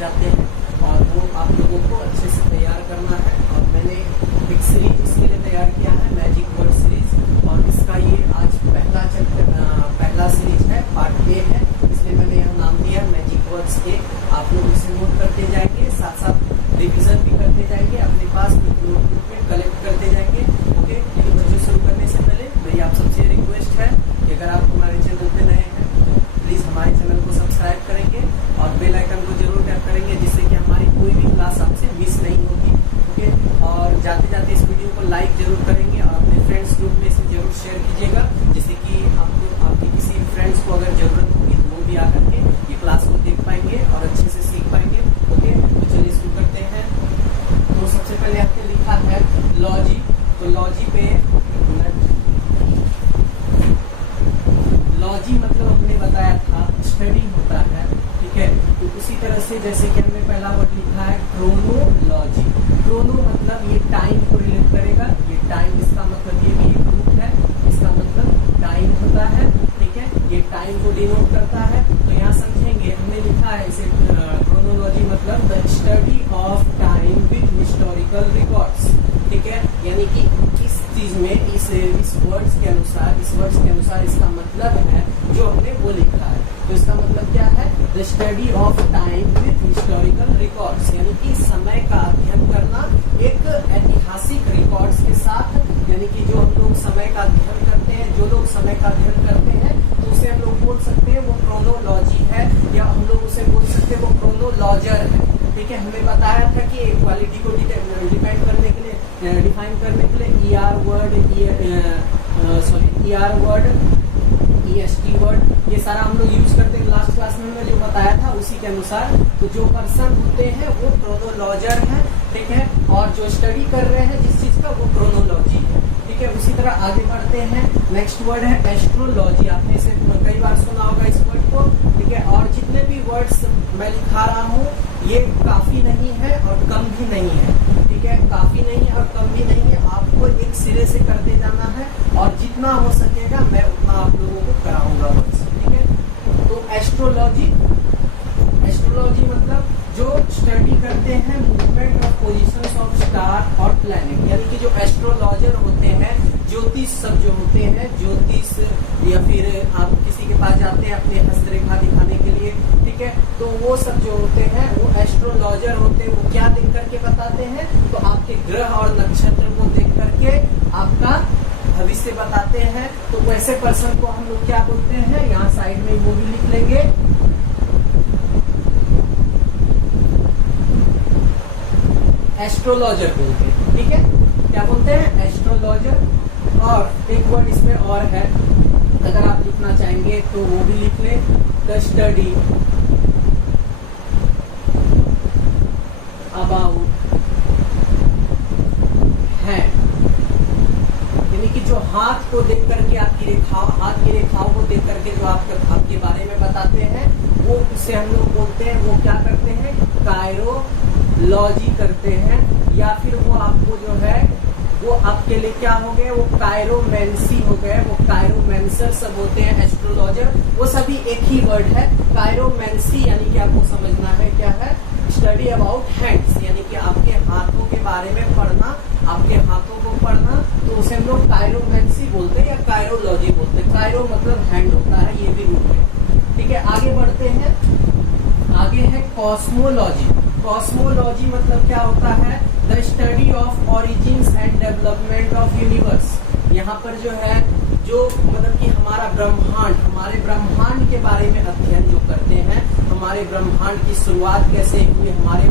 जाते हैं और वो आप लोगों को अच्छे से तैयार करना है। और मैंने एक सीरीज इसके लिए तैयार किया है, मैजिक वर्ड सीरीज, और इसका ये आज पहला सीरीज है, पार्ट ए है, इसलिए मैंने यह नाम दिया मैजिक वर्ड्स ए। आप लोग इसे नोट करते जाएंगे, साथ साथ रिविजन भी करते जाएंगे, अपने पास नोटबुक में कलेक्ट करते जाएंगे। ओके, लेकिन बच्चों शुरू करने से पहले मेरी आप सबसे रिक्वेस्ट है कि अगर आप हमारे चैनल पे नए हैं तो प्लीज़ हमारे चैनल को सब्सक्राइब करेंगे और बेल आइकन को जरूर टैप करेंगे, जिससे कि हमारी कोई भी क्लास आपसे मिस नहीं होगी। ओके, और जाते जाते इस वीडियो को लाइक जरूर करेंगे और अपने फ्रेंड्स ग्रुप में इसे जरूर शेयर कीजिएगा, जिससे कि आपके किसी फ्रेंड्स को अगर जरूरत होगी तो वो भी आकर के ये क्लास को देख पाएंगे और अच्छे से सीख पाएंगे। ओके, तो चलिए शुरू करते हैं। तो सबसे पहले आपने लिखा है लॉजी, तो लॉजी पे लॉजी मतलब हमने बताया था स्टडी होता है, ठीक है। तो उसी तरह से जैसे कि हमने पहला वर्ड लिखा है क्रोनोलॉजी, क्रोनो मतलब ये टाइम को रिलेट करेगा, ये टाइम, इसका मतलब ये भी एक रूप है, इसका मतलब टाइम होता है, ठीक है, ये टाइम को डिनोट करता है। तो यहाँ समझेंगे, हमने लिखा है इसे क्रोनोलॉजी मतलब the study of time with historical records, ठीक है। यानी कि इस चीज में इस वर्ड्स के अनुसार इसका मतलब है जो हमने वो लिखा है। तो इसका मतलब क्या है? The study of time with historical records, यानी कि समय का अध्ययन करना एक ऐतिहासिक रिकॉर्ड्स के साथ। यानी कि जो हम लोग समय का अध्ययन करते हैं, जो लोग समय का अध्ययन करते हैं, तो उसे हम लोग बोल सकते हैं वो क्रोनोलॉजी है, या हम लोग उसे बोल सकते हैं वो क्रोनोलॉजर है, ठीक है। हमने बताया था कि क्वालिटी को डिफाइन करने के लिए ER वर्ड, EST वर्ड, ये सारा हम लोग यूज करते हैं। लास्ट क्लास में हमने जो बताया था उसी के अनुसार, तो जो पर्सन होते हैं वो क्रोनोलॉजर है, ठीक है, और जो स्टडी कर रहे हैं जिस चीज का, वो क्रोनोलॉजी है, ठीक है। उसी तरह आगे बढ़ते हैं। नेक्स्ट वर्ड है एस्ट्रोलॉजी, आपने इसे कई बार सुना होगा इस वर्ड को, ठीक है। और जितने भी वर्ड्स मैं लिखा रहा हूँ ये काफी नहीं है और कम भी नहीं है, ठीक है, काफी नहीं है और कम भी नहीं है, आपको एक सिरे से करते जाना है और जितना हो सकेगा मैं उतना आप लोगों को कराऊंगा वर्ड्स, ठीक है। तो एस्ट्रोलॉजी मतलब जो स्टडी करते हैं movement of positions of star और प्लैनेट, यानी कि जो एस्ट्रोलॉजर होते हैं, ज्योतिष सब जो होते हैं, ज्योतिष, या फिर आप किसी के पास जाते हैं अपने हस्तरेखा दिखाने के लिए, ठीक है, तो वो सब जो होते हैं वो एस्ट्रोलॉजर होते हैं। वो क्या देख करके बताते हैं? तो आपके ग्रह और नक्षत्र को देख करके आपका भविष्य बताते हैं। तो वैसे पर्सन को हम लोग क्या बोलते हैं? यहाँ साइड में वो भी लिख लेंगे, एस्ट्रोलॉजर बोलते हैं, ठीक है। क्या बोलते हैं? एस्ट्रोलॉजर। और एक वर्ड इसमें और है, अगर आप लिखना चाहेंगे तो वो भी लिख लें, द स्टडी अबाउट हैंड, यानी कि जो हाथ को देख करके हाथ की रेखाओं को देख करके जो आपके बारे में बताते हैं, वो उसे हम लोग बोलते हैं, वो क्या करते हैं? कायरोलॉजी करते हैं, या फिर वो आपको जो है वो आपके लिए क्या हो गए? वो कायरोमेंसी हो गए, वो कायरोमेंसर सब होते हैं, एस्ट्रोलॉजर, वो सभी एक ही वर्ड है। कायरोमेंसी यानी कि आपको समझना है क्या है? स्टडी अबाउट हैंड्स, यानी कि आपके हाथों के बारे में पढ़ना, आपके हाथों को पढ़ना, तो उसे हम लोग कायरोमेंसी बोलते हैं या कायरोलॉजी बोलते हैं। कायरो मतलब हैंड होता है, ये भी रूप है, ठीक है। आगे बढ़ते हैं, आगे है कॉस्मोलॉजी। कॉस्मोलॉजी मतलब क्या होता है? The study of origins and development of universe. यहाँ पर जो है, जो मतलब कि हमारा ब्रह्मांड, हमारे ब्रह्मांड के बारे में अध्ययन जो करते हैं, हमारे ब्रह्मांड की शुरुआत कैसे हुई, हमारे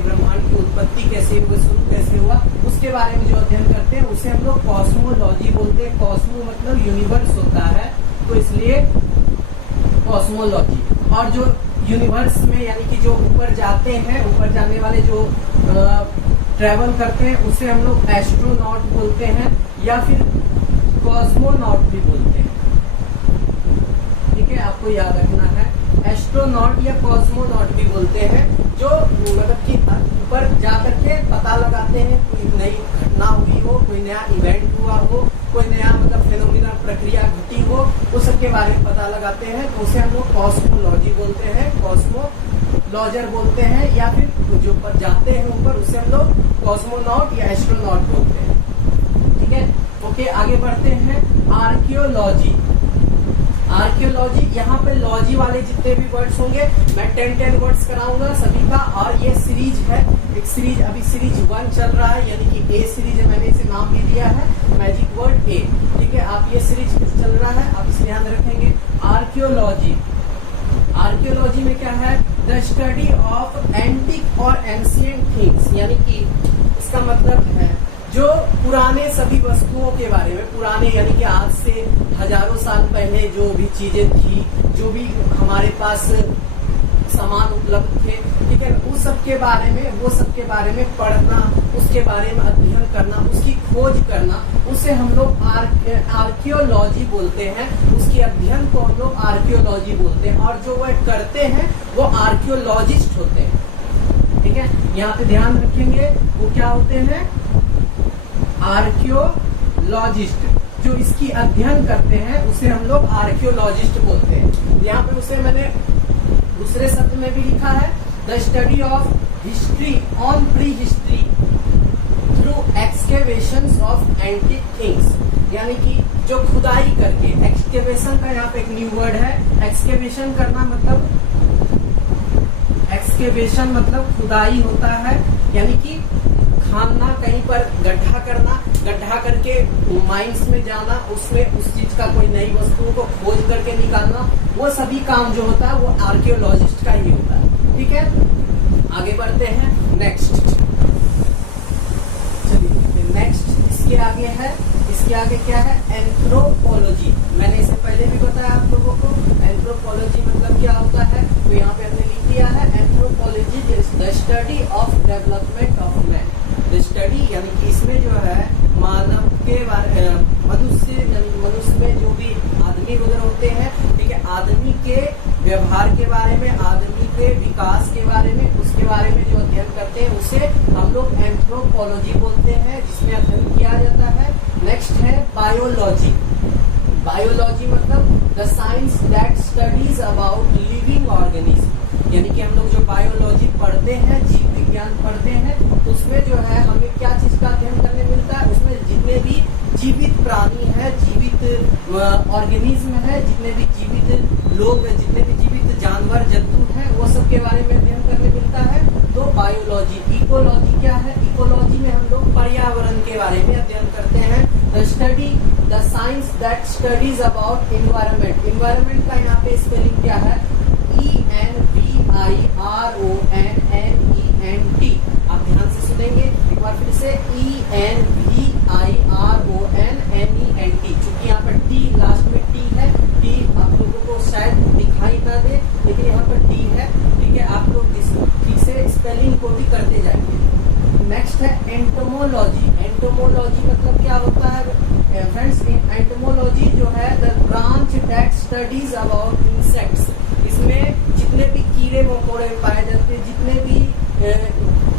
ब्रह्मांड की उत्पत्ति कैसे हुई, शुरू कैसे हुआ, उसके बारे में जो अध्ययन करते हैं उसे हम लोग कॉस्मोलॉजी बोलते हैं। कॉस्मो मतलब यूनिवर्स होता है, तो इसलिए कॉस्मोलॉजी। और जो यूनिवर्स में, यानी कि जो ऊपर जाते हैं, ऊपर जाने वाले जो ट्रेवल करते हैं, उसे हम लोग एस्ट्रोनॉट बोलते हैं, या फिर कॉस्मोनॉट भी बोलते हैं, ठीक है, आपको याद रखना है। एस्ट्रोनॉट या कॉस्मोनॉट भी बोलते हैं, जो मतलब कि ऊपर जा करके पता लगाते हैं, कोई नई घटना हुई हो, कोई नया इवेंट हुआ हो, कोई नया मतलब फिनोमिना प्रक्रिया घटी हो, उस सब के बारे में पता लगाते हैं, तो उसे हम लोग कॉस्मोलॉजी बोलते हैं, कॉस्मोलॉजर बोलते हैं, या फिर जो पर जाते हैं ऊपर उसे हम लोग कॉस्मोनॉट या एस्ट्रोनॉट बोलते हैं। ठीक है, ओके, आगे बढ़ते हैं। आर्कियोलॉजी। आर्कियोलॉजी, यहाँ पे लॉजी वाले जितने भी वर्ड्स होंगे मैं 10 वर्ड्स कराऊंगा सभी का, और ये सीरीज है, एक सीरीज, अभी सीरीज 1 चल रहा है, यानी कि ए सीरीज है, मैंने इसे नाम भी दिया है मैजिक वर्ड ए। ठीक है, आप ये सीरीज चल रहा है, आप इसे ध्यान रखेंगे। आर्कियोलॉजी, आर्कियोलॉजी में क्या है? द स्टडी ऑफ एंटिक और एंशिएंट थिंग्स, यानी कि इसका मतलब है जो पुराने सभी वस्तुओं के बारे में, पुराने यानी कि आज से हजारों साल पहले जो भी चीजें थी, जो भी हमारे पास सामान उपलब्ध थे, ठीक है, उस सब के बारे में, वो सब के बारे में पढ़ना, उसके बारे में अध्ययन करना, उसकी खोज करना, उसे हम लोग आर्कियोलॉजी बोलते हैं। उसके अध्ययन को हम लोग आर्कियोलॉजी बोलते हैं, और जो वो करते हैं वो आर्कियोलॉजिस्ट होते हैं। ठीक है, यहाँ पे ध्यान रखेंगे, वो क्या होते हैं? आर्कियोलॉजिस्ट। जो इसकी अध्ययन करते हैं उसे हम लोग आर्कियोलॉजिस्ट बोलते हैं। यहाँ पे उसे मैंने दूसरे शब्द में भी लिखा है, the study of history on pre history through excavations of antique things, यानी कि जो खुदाई करके, एक्सकेवेशन का यहाँ पे एक न्यू वर्ड है, एक्सकेवेशन करना मतलब, एक्सकेवेशन मतलब खुदाई होता है, यानी कि खानना, कहीं पर गड्ढा करना, गड्ढा करके माइंस में जाना, उसमें उस चीज का कोई नई वस्तुओं को खोज करके निकालना, वो सभी काम जो होता है वो आर्कियोलॉजिस्ट का ही होता है। ठीक है, आगे बढ़ते हैं। नेक्स्ट, चलिए नेक्स्ट, इसके आगे है, इसके आगे क्या है? एंथ्रोपोलॉजी। मैंने इसे पहले भी बताया आप लोगों को, एंथ्रोपोलॉजी मतलब क्या होता है, तो यहाँ पे हमने लिख दिया है, anthropology is the study of development of man. The study यानी कि इसमें जो है मानव के बारे, मनुष्य में जो भी आदमी वगैरह होते हैं, ठीक है, आदमी के व्यवहार के बारे में, आदमी के विकास के बारे में, उसके बारे में जो अध्ययन करते हैं उसे हम लोग एंथ्रोपोलॉजी बोलते हैं, जिसमें अध्ययन किया जाता है। नेक्स्ट है बायोलॉजी। बायोलॉजी मतलब the science that studies about living organism, यानी कि हम लोग जो बायोलॉजी पढ़ते हैं, जीव विज्ञान पढ़ते हैं, उसमें जो है हमें क्या चीज का अध्ययन करने मिलता है? उसमें जितने भी जीवित प्राणी है, जीवित ऑर्गेनिज्म है, जितने भी जीवित लोग, जितने भी जीवित जानवर जंतु हैं, वो सब के बारे में अध्ययन करने मिलता है, तो बायोलॉजी। इकोलॉजी क्या है? इकोलॉजी में हम लोग पर्यावरण के बारे में अध्ययन करते हैं। The study, the science that studies about environment. Environment का यहाँ पे स्पेलिंग क्या है? ENVIRONMENT। आप ध्यान से सुनेंगे एक बार फिर से, ENVIRONMENT। चूंकि यहाँ पर टी लास्ट में टी है, टी आप लोगों को शायद दिखाई ना दे, लेकिन यहाँ पर टी है। ठीक है, आप लोग ठीक से स्पेलिंग को भी करते जाएंगे। नेक्स्ट है एंटोमोलॉजी। एंटोमोलॉजी मतलब क्या होता है फ्रेंड्स? एंटोमोलॉजी जो है the branch that studies about insects. इसमें जितने भी कीड़े मकोड़े पाए जाते हैं, जितने भी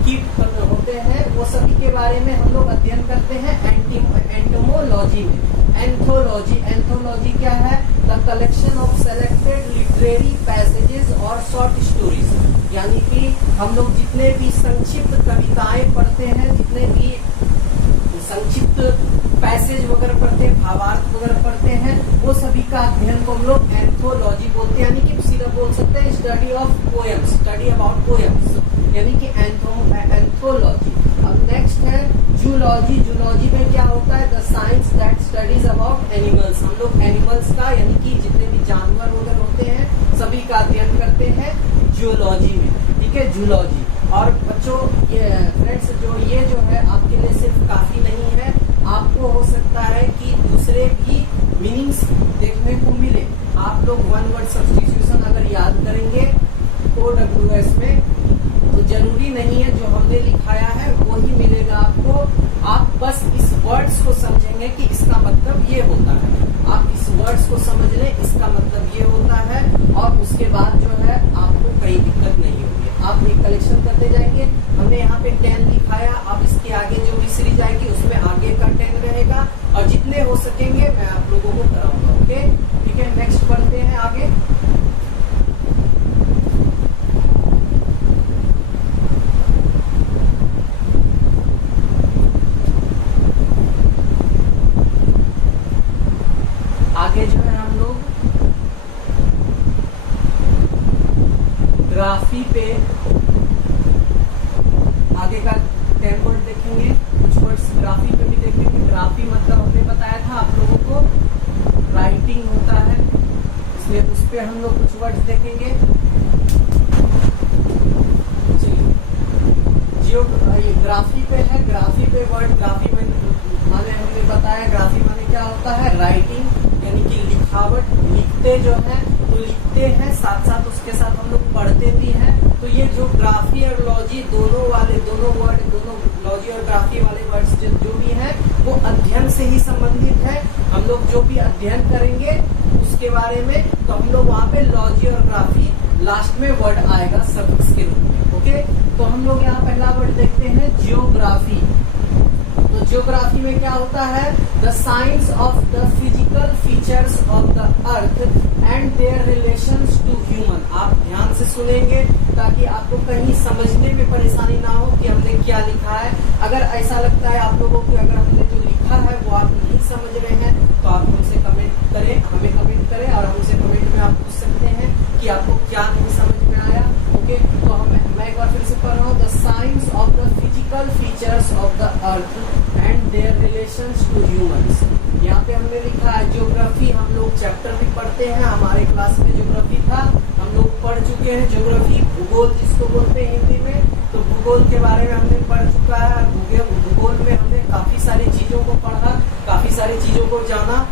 कीट होते हैं, वो सभी के बारे में हम लोग अध्ययन करते हैं एंटोमोलॉजी में। एंथोलॉजी, एंथोलॉजी क्या है? The collection of selected literary passages और शॉर्ट स्टोरीज, यानी कि हम लोग जितने भी संक्षिप्त कविताएं पढ़ते हैं, जितने भी संक्षिप्त पैसेज वगैरह पढ़ते हैं, भावार्थ वगैरह पढ़ते हैं, वो सभी का अध्ययन को हम लोग एंथोलॉजी बोलते हैं, यानी कि सीधा बोल सकते हैं study of poems, study about poems, यानी कि एंथोलॉजी। अब नेक्स्ट है जूलॉजी। जूलॉजी में क्या होता है? The science that studies about animals. हम लोग एनिमल्स का, यानी कि जितने भी जानवर वगैरह होते हैं, सभी का अध्ययन करते हैं जूलॉजी में। ठीक है, जूलॉजी। और बच्चों, ये फ्रेंड्स, ये जो है आपके लिए सिर्फ काफी नहीं है, आपको हो सकता है कि दूसरे भी मीनिंग्स देखने को मिले। आप लोग वन वर्ड सब्स्टिट्यूशन अगर याद करेंगे OWS में, तो जरूरी नहीं है जो हमने लिखाया है वो ही मिलेगा आपको। आप बस इस वर्ड्स को समझेंगे कि इसका मतलब ये होता है, आप इस वर्ड्स को समझ लें, इसका मतलब ये होता है, और उसके बाद जो है आपको कोई दिक्कत नहीं होगी। आप ये कलेक्शन करते जाएंगे। हमने यहाँ पे 10 लिखाया, अब इसके आगे जो भी सीरीज आएगी उसमें आगे का 10 रहेगा, और जितने हो सके ग्राफी पे आगे का 10 वर्ड देखेंगे, कुछ वर्ड्स ग्राफी पे भी देखेंगे। ग्राफी मतलब हमने बताया था आप लोगों को राइटिंग होता है, इसलिए उस पे हम लोग कुछ वर्ड्स देखेंगे। ये ग्राफी पे है, ग्राफी पे वर्ड, ग्राफी में माने हमने बताया, ग्राफी माने क्या होता है, राइटिंग यानी कि लिखावट, लिखते जो है तो लिखते हैं, साथ साथ उसके साथ हम लोग पढ़ते भी हैं। तो ये जो ग्राफी और लॉजी दोनों वर्ड, दोनों लॉजी और ग्राफी वाले वर्ड्स जो भी हैं वो अध्ययन से ही संबंधित है। हम लोग जो भी अध्ययन करेंगे उसके बारे में, तो हम लोग वहाँ पे लॉजी और ग्राफी लास्ट में वर्ड आएगा सफिक्स के रूप में। ओके, तो हम लोग यहाँ पहला वर्ड देखते हैं जियोग्राफी। तो जियोग्राफी में क्या होता है, the science of the physical features of the earth and their relations to human. आप ध्यान से सुनेंगे ताकि आपको कहीं समझने में परेशानी ना हो कि हमने क्या लिखा है। अगर ऐसा लगता है आप लोगों को अगर हमने जो लिखा है वो आप नहीं समझ रहे हैं तो आप हमसे कमेंट करें, हमें कमेंट करें और हमसे कमेंट में आप पूछ सकते हैं कि आपको क्या नहीं समझ में आया। ओके, तो मैं एक बार फिर से पढ़ रहा हूँ, the science of the physical features of the earth and their relations to humans. यहाँ पे हमने लिखा है ज्योग्राफी, हम लोग चैप्टर भी पढ़ते हैं, हमारे क्लास में ज्योग्राफी था, हम लोग पढ़ चुके हैं ज्योग्राफी। भूगोल जिसको बोलते हैं हिंदी में, तो भूगोल के बारे में हमने पढ़ चुका है। भूगोल में हमने काफी सारी चीजों को पढ़ा, काफी सारी चीजों को जाना।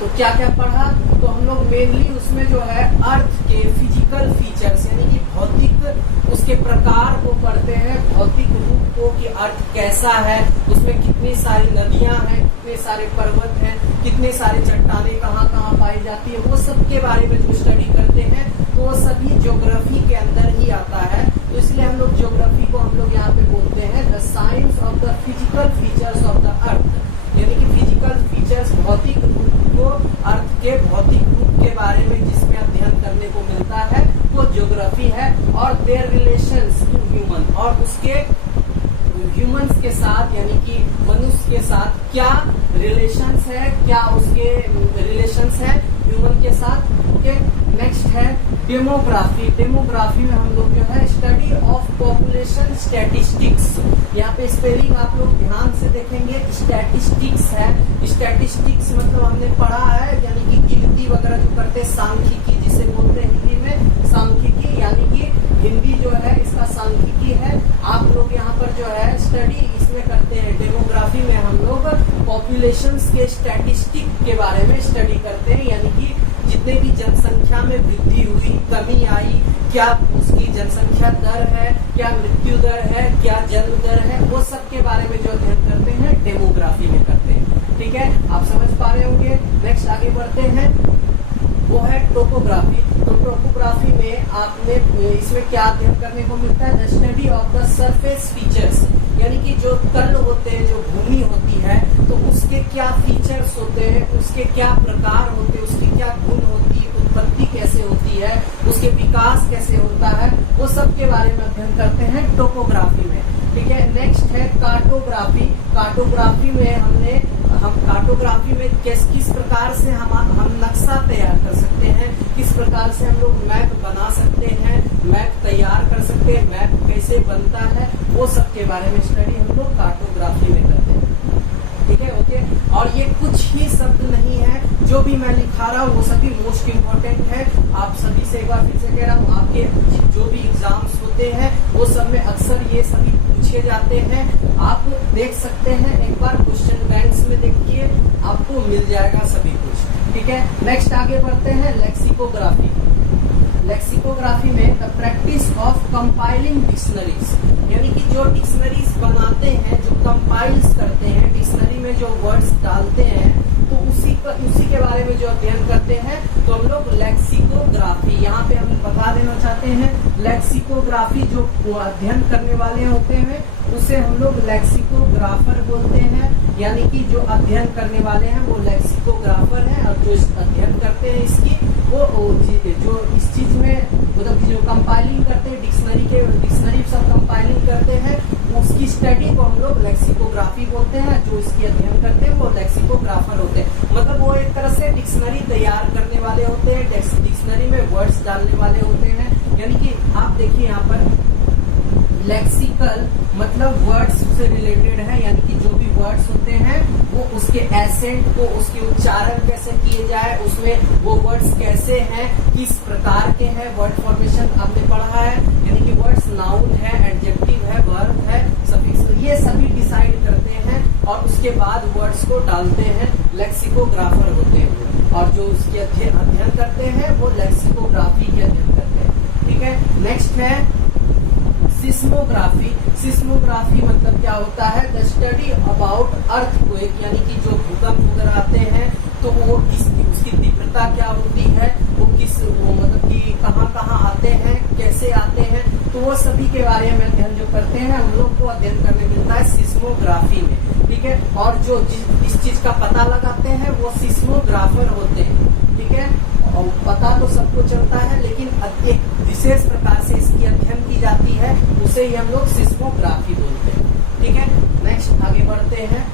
तो क्या क्या पढ़ा, तो हम लोग मेनली उसमें जो है अर्थ के फिजिकल फीचर्स यानी कि भौतिक उसके प्रकार को पढ़ते हैं, भौतिक रूप को कि अर्थ कैसा है, उसमें कितनी सारी नदियां हैं, कितने सारे पर्वत हैं, कितने सारे चट्टानें कहाँ कहाँ पाई जाती है, वो सब के बारे में जो स्टडी करते हैं तो वो सभी ज्योग्राफी के अंदर ही आता है। तो इसलिए हम लोग ज्योग्राफी को हम लोग यहाँ पे बोलते हैं the science of the physical features of the अर्थ, यानी कि फिजिकल फीचर्स भौतिक रूप को, अर्थ के भौतिक रूप के बारे में जिसमें अध्ययन करने को मिलता है वो ज्योग्राफी है। और देयर रिलेशंस टू ह्यूमन, और उसके ह्यूमंस के साथ यानी कि मनुष्य के साथ क्या रिलेशंस है, क्या उसके रिलेशंस है ह्यूमन के साथ। ओके, नेक्स्ट है डेमोग्राफी। डेमोग्राफी में हम लोग जो है स्टडी ऑफ पॉपुलेशन स्टैटिस्टिक्स, यहाँ पे स्पेलिंग आप लोग ध्यान से देखेंगे, स्टैटिस्टिक्स है। स्टैटिस्टिक्स मतलब हमने पढ़ा है यानी कि गिनती वगैरह जो करते हैं, सांख्यिकी जिसे बोलते हैं हिंदी में, सांख्यिकी यानी कि हिंदी जो है इसका सांख्यिकी है। आप लोग यहाँ पर जो है स्टडी इसमें करते हैं, डेमोग्राफी में हम लोग पॉपुलेशंस के स्टैटिस्टिक के बारे में स्टडी करते हैं, यानी कि जितने भी जनसंख्या में वृद्धि हुई, कमी आई, क्या उसकी जनसंख्या दर है, क्या मृत्यु दर है, क्या जन्म दर है, वो सब के बारे में जो अध्ययन करते हैं डेमोग्राफी में करते हैं। ठीक है, आप समझ पा रहे होंगे। नेक्स्ट आगे बढ़ते हैं, वो है टोपोग्राफी। तो टोपोग्राफी में आपने इसमें क्या अध्ययन करने को मिलता है, the study of the surface features, यानी कि जो तल होते हैं, जो भूमि होती है, तो उसके क्या फीचर्स होते हैं, उसके क्या प्रकार होते हैं, उसकी क्या गुण होती है, उत्पत्ति कैसे होती है, उसके विकास कैसे होता है, वो सब के बारे में अध्ययन करते हैं टोपोग्राफी में। ठीक है, नेक्स्ट है कार्टोग्राफी। कार्टोग्राफी में हम कार्टोग्राफी में किस प्रकार से हम नक्शा तैयार कर सकते हैं, किस प्रकार से हम लोग मैप बना सकते हैं, मैप तैयार कर सकते हैं, मैप कैसे बनता है, वो सब के बारे में स्टडी हम लोग कार्टोग्राफी में करते हैं। ठीक है, ओके। और ये कुछ ही शब्द नहीं है, जो भी मैं लिखा रहा हूँ वो सभी मोस्ट इम्पोर्टेंट है। आप सभी से एक बार फिर से कह रहा हूँ, आपके जो भी एग्जाम्स होते हैं वो सब में अक्सर ये सभी पूछे जाते हैं। आप देख सकते हैं, एक बार क्वेश्चन बैंक्स में देखिए, आपको मिल जाएगा सभी कुछ। ठीक है, नेक्स्ट आगे बढ़ते हैं, लेक्सिकोग्राफी। लेक्सिकोग्राफी में the practice of compiling dictionaries, यानी कि जो डिक्शनरीज बनाते हैं, जो कंपाइल्स करते हैं, डिक्शनरी में जो वर्ड्स डालते हैं, तो उसी के बारे में जो अध्ययन करते हैं तो हम लोग लेक्सिकोग्राफी, यहाँ पे हम बता देना चाहते हैं, लेक्सिकोग्राफी जो अध्ययन करने वाले होते हैं उसे हम लोग लेक्सिकोग्राफर बोलते हैं, यानी कि जो अध्ययन करने वाले हैं वो लेक्सिकोग्राफर हैं, और जो अध्ययन करते हैं इसकी वो जो इस चीज में मतलब जो कंपाइलिंग करते हैं, डिक्शनरी सब कंपाइलिंग करते हैं, उसकी स्टडी को हम लोग लेक्सिकोग्राफी बोलते हैं। जो इसकी अध्ययन करते हैं वो लेक्सिकोग्राफर होते हैं, मतलब वो एक तरह से डिक्शनरी तैयार करने वाले होते हैं, डिक्शनरी में वर्ड्स डालने वाले होते हैं, यानी कि आप देखिए यहाँ पर लेक्सिकल मतलब वर्ड्स से रिलेटेड है, यानी कि जो भी वर्ड्स होते हैं वो उसके एसेंट को, उसके उच्चारण कैसे किए जाए, उसमें वो वर्ड्स कैसे हैं, किस प्रकार के हैं, वर्ड फॉर्मेशन आपने पढ़ा है, यानी कि वर्ड्स नाउन है, एडजेक्टिव है, वर्ब है, सफिक्स, ये सभी डिसाइड करते हैं और उसके बाद वर्ड्स को डालते हैं। लेक्सिकोग्राफर होते हैं और जो उसके अध्ययन करते हैं वो लेक्सिकोग्राफी के अध्ययन करते हैं। ठीक है, नेक्स्ट है सिस्मोग्राफी। सिस्मोग्राफी मतलब क्या होता है? द स्टडी अबाउट अर्थक्वेक, यानी कि जो भूकंप वगैरह आते हैं तो वो उसकी तीव्रता क्या होती है, वो मतलब कि कहाँ आते हैं, कैसे आते हैं, तो वो सभी के बारे में अध्ययन जो करते हैं हम लोग को अध्ययन करने मिलता है सिस्मोग्राफी में। ठीक है, और जो इस चीज का पता लगाते हैं वो सिस्मोग्राफर होते हैं। ठीक है, और पता तो सबको चलता है लेकिन एक विशेष प्रकार से इसकी अध्ययन की जाती है, उसे ही हम लोग सिस्मोग्राफी बोलते हैं। ठीक है, नेक्स्ट आगे बढ़ते हैं।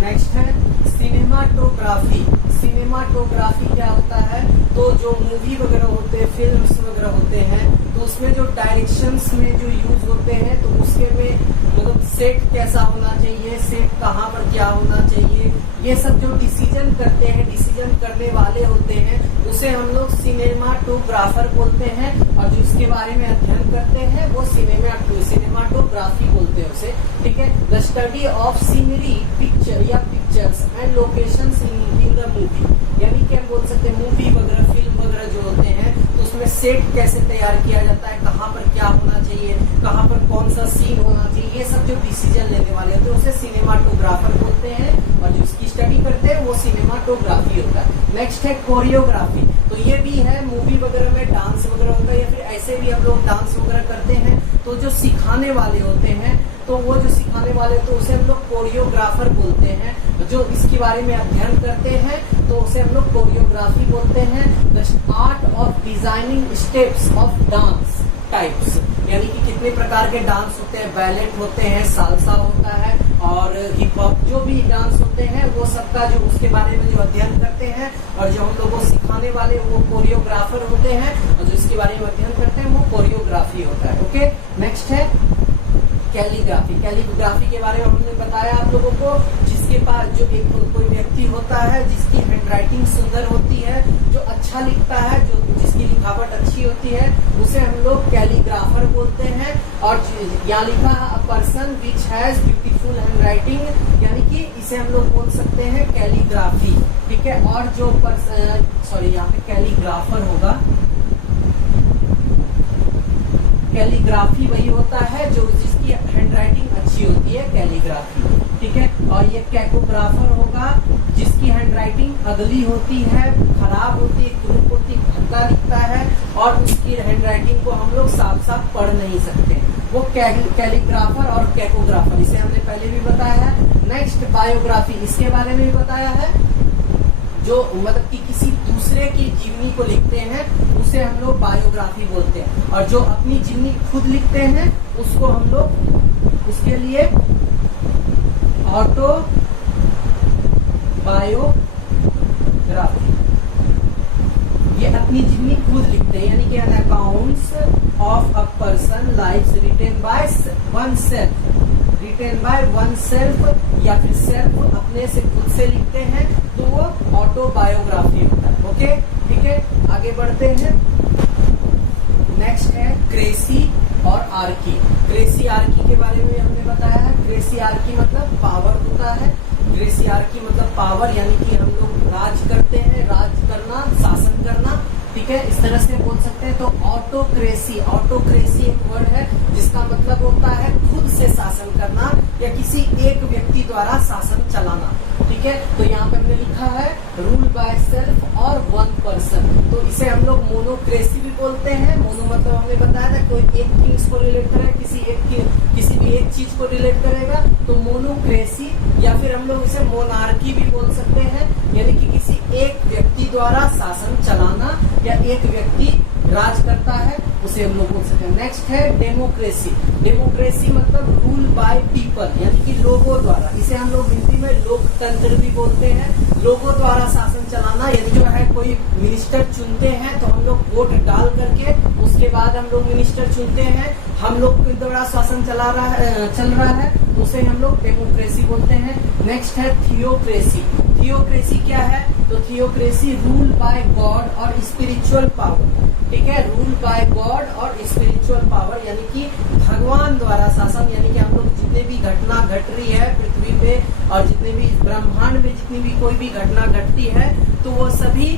नेक्स्ट है सिनेमाटोग्राफी। सिनेमाटोग्राफी क्या होता है? तो जो मूवी वगैरह होते हैं, फिल्म्स वगैरह होते हैं, तो उसमें जो डायरेक्शंस में जो यूज होते हैं तो उसके में मतलब सेट कैसा होना चाहिए, सेट कहाँ पर क्या होना चाहिए, ये सब जो डिसीजन करते हैं, डिसीजन करने वाले होते हैं, उसे हम लोग सिनेमाटोग्राफर बोलते हैं और जो इसके बारे में अध्ययन करते हैं वो सिनेमाटोग्राफी बोलते हैं उसे। ठीक है, the study of scenery, picture या pictures and locations in the movie, यानी कि हम बोल सकते हैं मूवी वगैरह, फिल्म वगैरह जो होते हैं तो उसमें सेट कैसे तैयार किया जाता है, कहाँ पर क्या होना चाहिए, कहाँ पर कौन सा सीन होना चाहिए, ये सब जो डिसीजन लेने वाले होते हैं उसे सिनेमाटोग्राफर बोलते हैं और जो इसकी स्टडी करते हैं वो सिनेमाटोग्राफी होता है। नेक्स्ट है कोरियोग्राफी। तो ये भी है मूवी वगैरह में डांस वगैरह होता है या फिर ऐसे भी हम लोग डांस वगैरह करते हैं तो जो सिखाने वाले होते हैं तो वो जो सिखाने वाले तो उसे हम लोग कोरियोग्राफर बोलते हैं। जो इसके बारे में अध्ययन करते हैं तो उसे हम लोग कोरियोग्राफी बोलते हैं। The art of designing steps of dance types, यानी कि कितने प्रकार के डांस होते हैं, बैलेट होते हैं, सालसा होता है और हिप हॉप, जो भी डांस होते हैं वो सबका जो उसके बारे में जो अध्ययन करते हैं और जो हम लोग को सिखाने वाले वो कोरियोग्राफर होते हैं और जो इसके बारे में अध्ययन करते हैं वो कोरियोग्राफी होता है। ओके, नेक्स्ट है कैलीग्राफी। कैलीग्राफी के बारे में हमने बताया आप लोगों को, जिसके पास जो एक कोई व्यक्ति होता है जिसकी हैंडराइटिंग सुंदर होती है, जो अच्छा लिखता है, जो जिसकी लिखावट अच्छी होती है, उसे हम लोग कैलीग्राफर बोलते हैं। और यहाँ लिखा a person which has beautiful handwriting, यानी कि इसे हम लोग बोल सकते हैं कैलीग्राफी। ठीक है, और जो यहाँ पे कैलीग्राफर होगा, कैलीग्राफी वही होता है जो जिसकी हैंडराइटिंग अच्छी होती है, कैलीग्राफी। ठीक है, और ये कैकोग्राफर होगा जिसकी हैंडराइटिंग अगली होती है, खराब होती है, क्रूप होती है, भद्दा लिखता है और उसकी हैंडराइटिंग को हम लोग साफ साफ पढ़ नहीं सकते, वो कैलीग्राफर और कैकोग्राफर, इसे हमने पहले भी बताया है। नेक्स्ट बायोग्राफी, इसके बारे में भी बताया है, जो मतलब कि किसी दूसरे की जीवनी को लिखते हैं उसे हम लोग बायोग्राफी बोलते हैं और जो अपनी जीवनी खुद लिखते हैं उसको हम लोग उसके लिए ऑटो बायोग्राफी, ये अपनी जीवनी खुद लिखते हैं, यानी कि an accounts of a person life written by oneself, written by oneself या फिर सेल्फ अपने से खुद से लिखते हैं तो वो ऑटोबायोग्राफी होता है। ओके, ठीक है, आगे बढ़ते हैं। नेक्स्ट है क्रेसी और आर्की। क्रेसी आर्की के बारे में हमने बताया है। क्रेसी आर्की मतलब पावर होता है, क्रेसी आर्की मतलब पावर, यानी कि हम लोग राज करते हैं, राज करना, शासन करना। ठीक है, इस तरह से बोल सकते हैं। तो ऑटोक्रेसी, ऑटोक्रेसी एक वर्ड है जिसका मतलब होता है खुद से शासन करना या किसी एक व्यक्ति द्वारा शासन चलाना। ठीक है, तो यहाँ पे हमने लिखा है रूल बाय सेल्फ और वन पर्सन, तो इसे हम लोग मोनोक्रेसी भी बोलते हैं। मोनो मतलब हमने बताया था कोई एक किंग्स को रिलेट करेगा, किसी भी एक चीज को रिलेट करेगा तो मोनोक्रेसी, या फिर हम लोग इसे मोनार्की भी बोल सकते हैं, यानी कि किसी एक व्यक्ति द्वारा शासन चलाना या एक व्यक्ति राज करता है उसे हम लोग बोल सकते हैं। नेक्स्ट है डेमोक्रेसी। डेमोक्रेसी मतलब रूल बाय पीपल, यानी कि लोगों द्वारा, इसे हम लोग हिंदी में लोकतंत्र भी बोलते हैं। लोगों द्वारा शासन चलाना, यदि जो है कोई मिनिस्टर चुनते हैं तो हम लोग वोट डाल करके उसके बाद हम लोग मिनिस्टर चुनते हैं, हम लोग के द्वारा शासन चल रहा है, उसे हम लोग डेमोक्रेसी बोलते हैं। नेक्स्ट है थियोक्रेसी। थियोक्रेसी क्या है? तो थियोक्रेसी रूल बाय गॉड और स्पिरिचुअल पावर, ठीक है, रूल बाय गॉड और स्पिरिचुअल पावर, यानी कि भगवान द्वारा शासन, यानी कि हम लोग जितने भी घटना घट रही है पृथ्वी पे और जितने भी ब्रह्मांड में जितनी भी कोई भी घटना घटती है तो वो सभी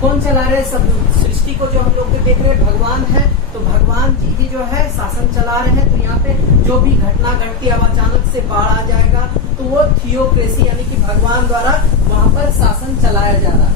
कौन चला रहे? सब सृष्टि को जो हम लोग देख रहे हैं भगवान है, तो भगवान जी ही जो है शासन चला रहे हैं। तो यहाँ पे जो भी घटना घटती है, अब अचानक से बाढ़ आ जाएगा तो वो थियोक्रेसी यानी कि भगवान द्वारा वहां पर शासन चलाया जा रहा है।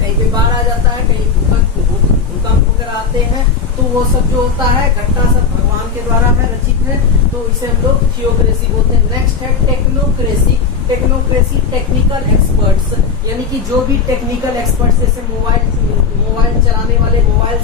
कहीं पे बाढ़ आ जाता है, कहीं भूकंप वगैरह आते हैं, तो वो सब जो होता है घटना सब भगवान के द्वारा है, रचित है, तो इसे हम लोग थियोक्रेसी बोलते हैं। नेक्स्ट है टेक्नोक्रेसी। टेक्नोक्रेसी टेक्निकल एक्सपर्ट्स, यानी कि जो भी टेक्निकल एक्सपर्ट्स जैसे मोबाइल चलाने वाले, मोबाइल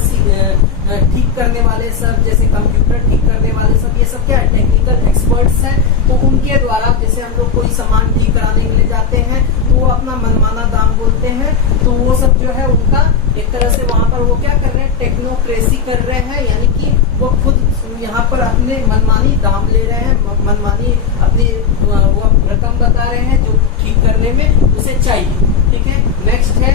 ठीक करने वाले सब, जैसे कंप्यूटर ठीक करने वाले सब, ये सब क्या है? टेक्निकल एक्सपर्ट्स हैं। तो उनके द्वारा जैसे हम लोग कोई सामान ठीक कराने के लिए जाते हैं तो वो अपना मनमाना दाम बोलते हैं, तो वो सब जो है उनका एक तरह से वहां पर वो क्या कर रहे हैं? टेक्नोक्रेसी कर रहे हैं, यानी कि वो खुद यहाँ पर अपने मनमानी दाम ले रहे हैं, मनमानी अपनी वो रकम बता रहे हैं जो ठीक करने में उसे चाहिए, ठीक है। नेक्स्ट है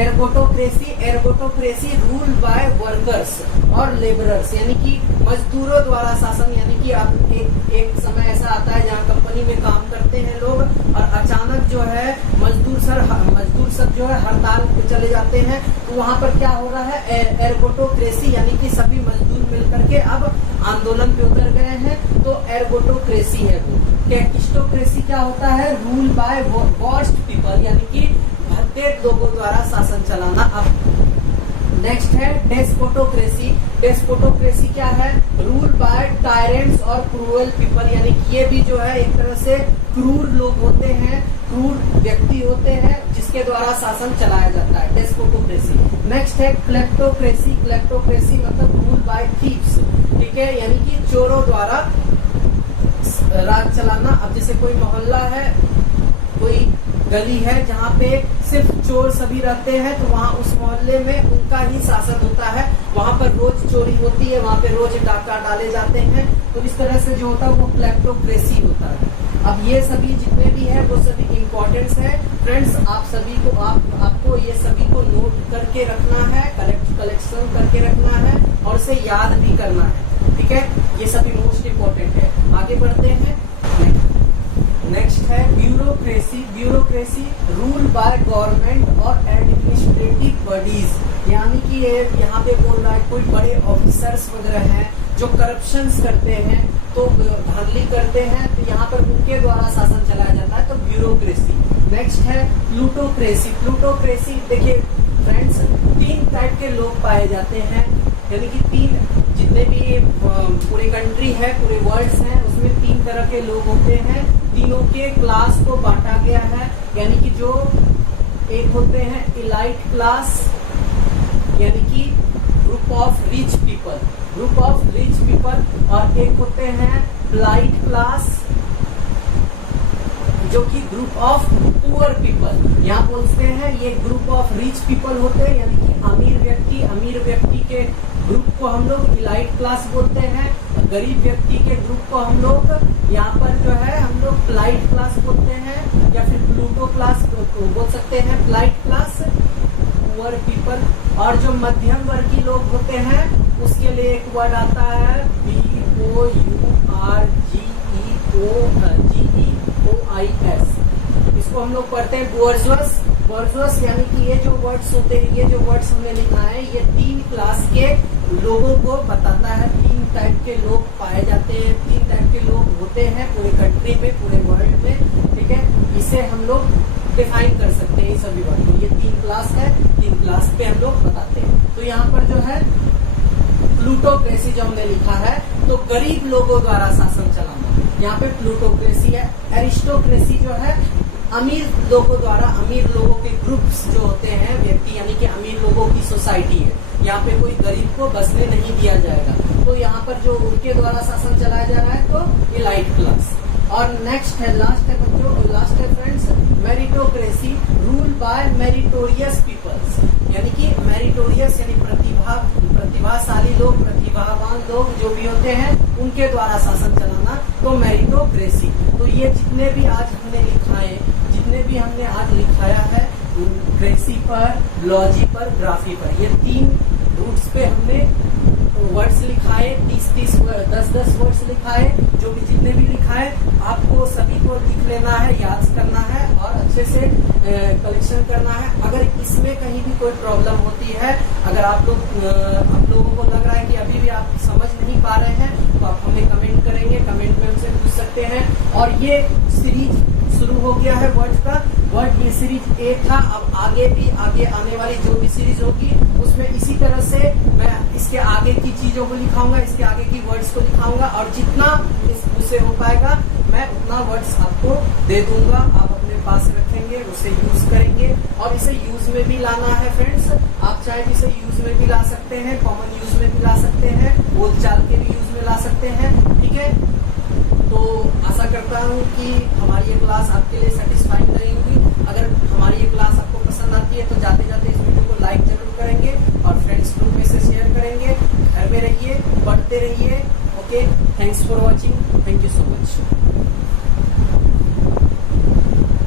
एर्गोटोक्रेसी। एर्गोटोक्रेसी रूल बाय वर्कर्स और लेबरर्स, यानी कि मजदूरों द्वारा शासन, यानी कि अब एक समय ऐसा आता है जहाँ कंपनी में काम करते हैं लोग और अचानक जो है मजदूर सब जो है हड़ताल पे चले जाते हैं, तो वहाँ पर क्या हो रहा है? एर्गोटोक्रेसी, यानी कि सभी मजदूर मिलकर के अब आंदोलन पे उतर गए हैं, तो एर्गोटोक्रेसी है वो। कैटिस्टोक्रेसी क्या होता है? रूल बाय वर्स्ट पीपल, यानी कि भद्दे लोगों द्वारा शासन चलाना। अब नेक्स्ट है डेस्पोटोक्रेसी। डेस्पोटोक्रेसी क्या है? रूल बाय टायरेंट्स और क्रूअल पीपल, यानी कि ये भी जो है एक तरह से क्रूर लोग होते हैं, क्रूर व्यक्ति होते हैं जिसके द्वारा शासन चलाया जाता है, डेस्पोटोक्रेसी। नेक्स्ट है क्लेप्टोक्रेसी। क्लेप्टोक्रेसी मतलब रूल बाय थीव्स, ठीक है, यानी कि चोरों द्वारा राज चलाना। अब जैसे कोई मोहल्ला है, कोई गली है जहाँ पे सिर्फ चोर सभी रहते हैं, तो वहाँ उस मोहल्ले में उनका ही शासन होता है, वहाँ पर रोज चोरी होती है, वहाँ पे रोज डाका डाले जाते हैं, तो इस तरह से जो होता है वो क्लेप्टोक्रेसी होता है। अब ये सभी जितने भी है वो सभी इम्पोर्टेंस है फ्रेंड्स, आप सभी को आपको ये सभी को नोट करके रखना है, कलेक्शन करके रखना है और उसे याद भी करना है, ठीक है, ये सभी मोस्ट इम्पोर्टेंट है। आगे बढ़ते हैं। नेक्स्ट है bureaucracy. Bureaucracy rule by government और एडमिनिस्ट्रेटिव बॉडीज, यानी कि ये यहाँ पे बोल रहा है कोई बड़े ऑफिसर्स वगैरह हैं जो करप्शंस करते हैं, तो धांधली करते हैं, तो यहाँ पर उनके द्वारा शासन चलाया जाता है, तो ब्यूरोक्रेसी। नेक्स्ट है प्लूटोक्रेसी। प्लूटोक्रेसी देखिए फ्रेंड्स, 3 टाइप के लोग पाए जाते हैं, यानी कि 3 जितने भी पूरे कंट्री है, पूरे वर्ल्ड है, उसमें 3 तरह के लोग होते हैं, तीनों के क्लास को बांटा गया है, यानी कि जो एक होते हैं इलाइट क्लास, यानी कि group of rich people, group of rich people, और एक होते हैं प्लाइट क्लास जो कि ग्रुप ऑफ पुअर पीपल। यहाँ बोलते हैं ये ग्रुप ऑफ रिच पीपल होते हैं, यानी कि अमीर व्यक्ति के ग्रुप को हम लोग इलाइट क्लास बोलते हैं, गरीब व्यक्ति के ग्रुप को हम लोग यहाँ पर जो है हम लोग प्लाइट क्लास बोलते हैं, या फिर प्लूटो क्लास बोल सकते हैं, प्लाइट क्लास, पुअर पीपल। और जो मध्यम वर्गीय लोग होते हैं उसके लिए एक वर्ड आता है BOURGEOIS, इसको हम लोग पढ़ते हैं बोर्जोस। बोर्जोस यानी कि ये जो वर्ड्स होते हैं, ये जो वर्ड्स हमने लिखा है, ये 3 क्लास के लोगों को बताता है, 3 टाइप के लोग पाए जाते हैं, 3 टाइप के लोग होते हैं पूरे कंट्री में, पूरे वर्ल्ड में, ठीक है, इसे हम लोग डिफाइन कर सकते हैं, सभी वर्ड को। ये 3 क्लास है, 3 क्लास पे हम लोग बताते हैं। तो यहाँ पर जो है प्लूटोक्रेसी जो हमने लिखा है, तो गरीब लोगों द्वारा शासन चलाना, यहाँ पे प्लूटोक्रेसी है। एरिस्टोक्रेसी जो है अमीर लोगों द्वारा, अमीर लोगों के ग्रुप्स जो होते हैं व्यक्ति, यानी कि अमीर लोगों की सोसाइटी है, यहाँ पे कोई गरीब को बसने नहीं दिया जाएगा, तो यहाँ पर जो उनके द्वारा शासन चलाया जा रहा है, तो इलाइट क्लास। और नेक्स्ट है, लास्ट है बच्चों, लास्ट है friends, meritocracy rule by meritorious peoples, यानी कि मेरिटोरियस यानी प्रतिभाशाली लोग, प्रतिभावान लोग जो भी होते हैं उनके द्वारा शासन चलाना, तो मेरिटोक्रेसी। तो ये जितने भी आज हमने लिखाए, जितने भी हमने आज लिखाया है क्रेसी पर, लॉजी पर, ग्राफी पर, ये 3 रूट्स पे हमने वर्ड्स लिखाए, 30 10 वर्ड्स लिखाए, जो भी जितने भी लिखाए आपको सभी को लिख लेना है, याद करना है और अच्छे से कलेक्शन करना है। अगर इसमें कहीं भी कोई प्रॉब्लम होती है, अगर आप लोगों को लग रहा है कि अभी भी आप समझ नहीं पा रहे हैं, तो आप हमें कमेंट करेंगे, कमेंट में हमसे पूछ सकते हैं। और ये सीरीज शुरू हो गया है वर्ड का, वर्ड ये सीरीज 1 था। अब आगे आने वाली जो भी सीरीज होगी उसमें इसी तरह से मैं इसके आगे की चीजों को लिखाऊंगा, इसके आगे की वर्ड्स को लिखाऊंगा, और जितना मुझसे हो पाएगा मैं उतना वर्ड्स आपको दे दूंगा, आप अपने पास रखेंगे, उसे यूज करेंगे। और इसे यूज में भी लाना है फ्रेंड्स, आप चाहे इसे यूज में भी ला सकते हैं, कॉमन यूज में भी ला सकते हैं, बोलचाल के भी यूज में ला सकते हैं, ठीक है। तो आशा करता हूँ कि हमारी ये क्लास आपके लिए सेटिस्फाइंग रही होगी। अगर हमारी ये क्लास आपको पसंद आती है तो जाते जाते इस वीडियो को लाइक जरूर करेंगे और फ्रेंड्स ग्रुप में से शेयर करेंगे। घर में रहिए, पढ़ते रहिए। Okay, thanks for watching, thank you so much.